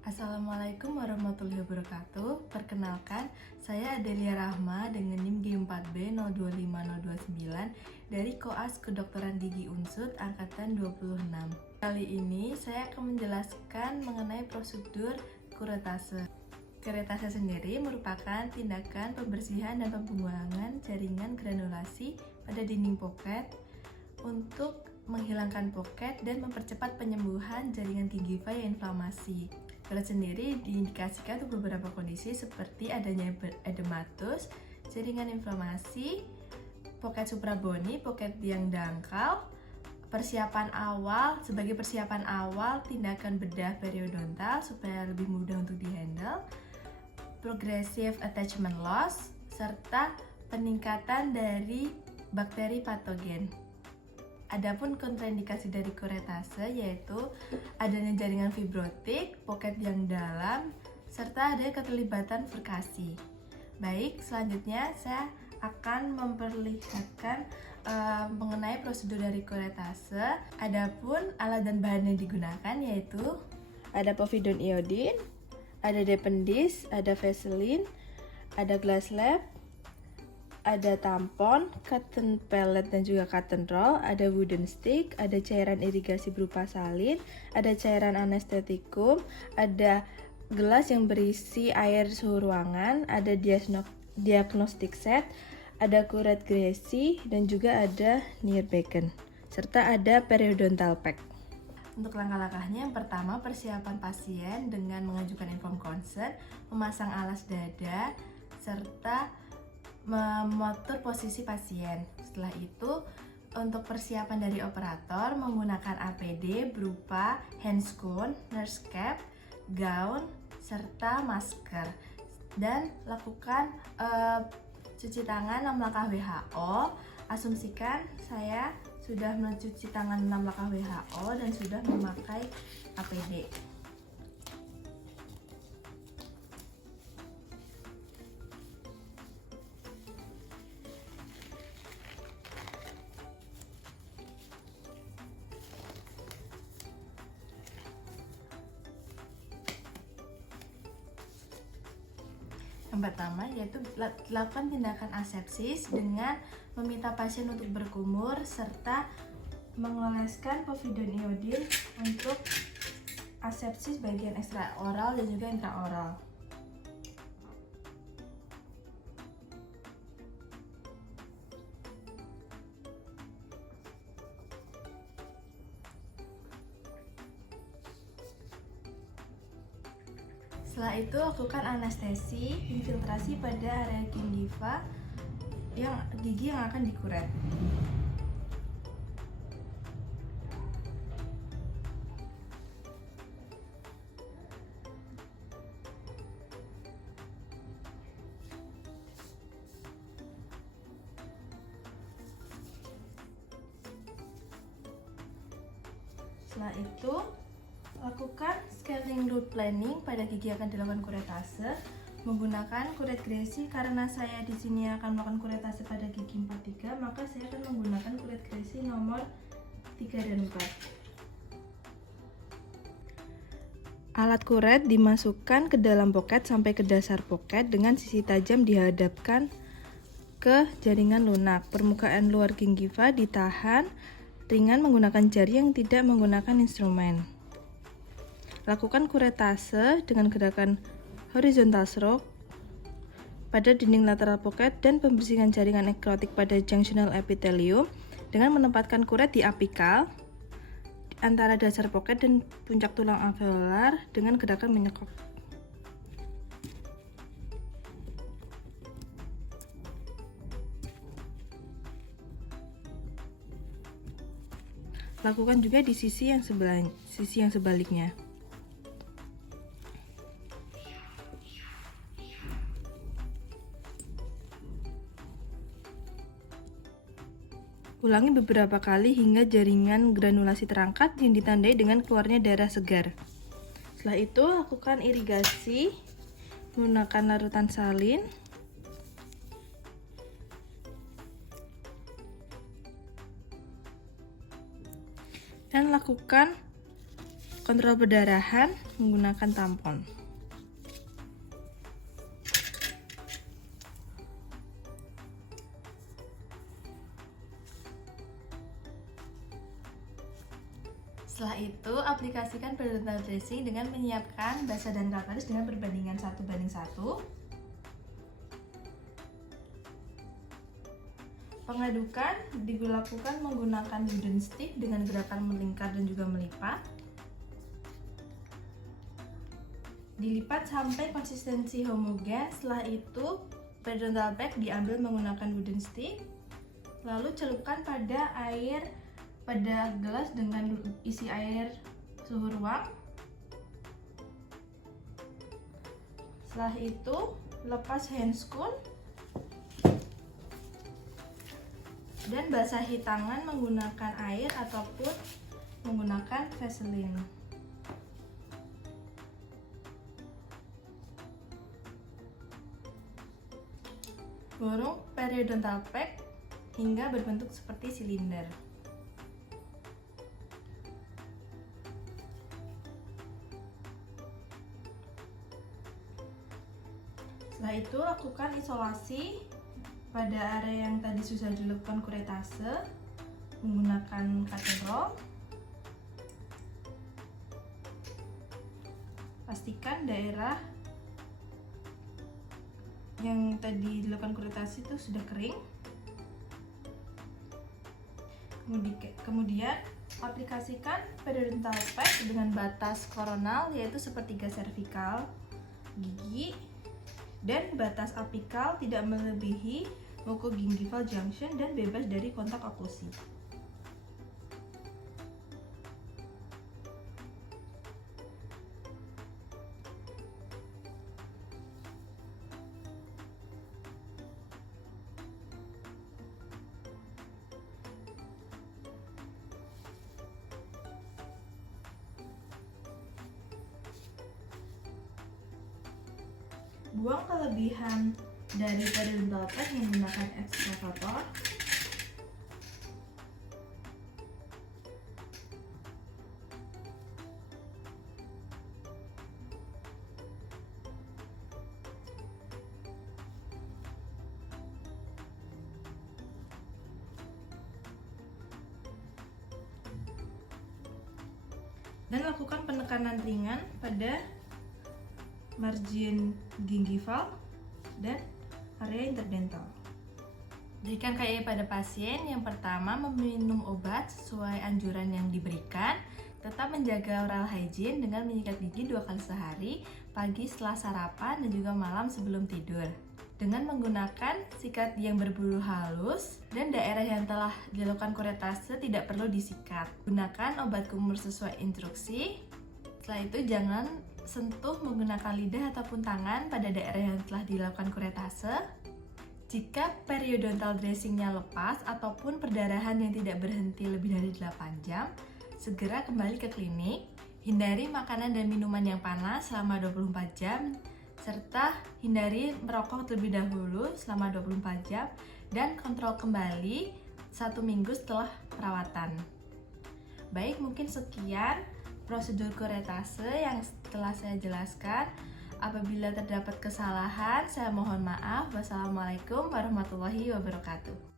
Assalamualaikum warahmatullahi wabarakatuh. Perkenalkan, saya Adelia Rahma dengan NIM G4B025029 dari Koas Kedokteran Gigi Unsud angkatan 26. Kali ini saya akan menjelaskan mengenai prosedur kuretase. Kuretase sendiri merupakan tindakan pembersihan dan pembuangan jaringan granulasi pada dinding poket untuk menghilangkan poket dan mempercepat penyembuhan jaringan gingiva yang inflamasi. Kuret sendiri diindikasikan untuk beberapa kondisi seperti adanya edematus, jaringan inflamasi, poket supraboni, poket yang dangkal, sebagai persiapan awal tindakan bedah periodontal supaya lebih mudah untuk dihandle, progressive attachment loss, serta peningkatan dari bakteri patogen. Adapun kontraindikasi dari kuretase yaitu adanya jaringan fibrotik, poket yang dalam, serta ada keterlibatan furkasi. Baik, selanjutnya saya akan memperlihatkan mengenai prosedur dari kuretase. Adapun alat dan bahan yang digunakan yaitu ada povidone iodine, ada Dependis, ada Vaseline, ada glass lab, ada tampon, cotton pellet dan juga cotton roll, ada wooden stick, ada cairan irigasi berupa salin, ada cairan anestetikum, ada gelas yang berisi air suhu ruangan, ada diagnostic set, ada kuret gresi, dan juga ada near bacon, serta ada periodontal pack. Untuk langkah-langkahnya, yang pertama persiapan pasien dengan mengajukan informed consent, memasang alas dada, serta memonitor posisi pasien. Setelah itu, untuk persiapan dari operator menggunakan APD berupa handscoon, nurse cap, gaun, serta masker. Dan lakukan cuci tangan 6 langkah WHO. Asumsikan saya sudah mencuci tangan 6 langkah WHO dan sudah memakai APD. Yang pertama yaitu lakukan tindakan asepsis dengan meminta pasien untuk berkumur serta mengoleskan povidone iodine untuk asepsis bagian ekstraoral dan juga intraoral. Setelah itu lakukan anestesi infiltrasi pada area gingiva gigi yang akan dikuret. Setelah itu lakukan scaling root planning pada gigi yang akan dilakukan kuretase menggunakan kuret gresi. Karena saya di sini akan melakukan kuretase pada gigi 43, maka saya akan menggunakan kuret gresi nomor 3 dan 4. Alat kuret dimasukkan ke dalam poket sampai ke dasar poket dengan sisi tajam dihadapkan ke jaringan lunak. Permukaan luar gingiva ditahan ringan menggunakan jari yang tidak menggunakan instrumen. Lakukan kuretase dengan gerakan horizontal stroke pada dinding lateral pocket dan pembersihan jaringan nekrotik pada junctional epithelium dengan menempatkan kuret di apikal antara dasar pocket dan puncak tulang alveolar dengan gerakan menyekok. Lakukan juga di sisi yang sebaliknya. Ulangi beberapa kali hingga jaringan granulasi terangkat yang ditandai dengan keluarnya darah segar. Setelah itu, lakukan irigasi menggunakan larutan salin. Dan lakukan kontrol perdarahan menggunakan tampon. Setelah itu, aplikasikan periodontal dressing dengan menyiapkan basa dan kalkalis dengan perbandingan 1:1. Pengadukan dilakukan menggunakan wooden stick dengan gerakan melingkar dan juga melipat. Dilipat sampai konsistensi homogen. Setelah itu, periodontal pack diambil menggunakan wooden stick. Lalu celupkan pada gelas dengan isi air suhu ruang. Setelah itu, lepas handscoon dan basahi tangan menggunakan air ataupun menggunakan Vaseline. Borong periodontal pack hingga berbentuk seperti silinder. Setelah itu, lakukan isolasi pada area yang tadi sudah dilakukan kuretase menggunakan cotton roll. Pastikan daerah yang tadi dilakukan kuretase itu sudah kering. Kemudian aplikasikan periodontal pack dengan batas koronal, yaitu sepertiga servikal gigi, dan batas apikal tidak melebihi mucogingival junction dan bebas dari kontak oklusi. Buang kelebihan dari periodontal pack menggunakan ekskavator. Dan lakukan penekanan ringan pada margin gingival dan area interdental. Berikan KI pada pasien. Yang pertama, meminum obat sesuai anjuran yang diberikan. Tetap menjaga oral hygiene dengan menyikat gigi 2 kali sehari, pagi setelah sarapan dan juga malam sebelum tidur. Dengan menggunakan sikat yang berbulu halus dan daerah yang telah dilakukan kuretase tidak perlu disikat. Gunakan obat kumur sesuai instruksi. Setelah itu, jangan sentuh menggunakan lidah ataupun tangan pada daerah yang telah dilakukan kuretase. Jika periodontal dressingnya lepas ataupun perdarahan yang tidak berhenti lebih dari 8 jam, segera kembali ke klinik. Hindari makanan dan minuman yang panas selama 24 jam, serta hindari merokok terlebih dahulu selama 24 jam, dan kontrol kembali 1 minggu setelah perawatan. Baik, mungkin sekian prosedur kuretase yang telah saya jelaskan. Apabila terdapat kesalahan, saya mohon maaf. Wassalamualaikum warahmatullahi wabarakatuh.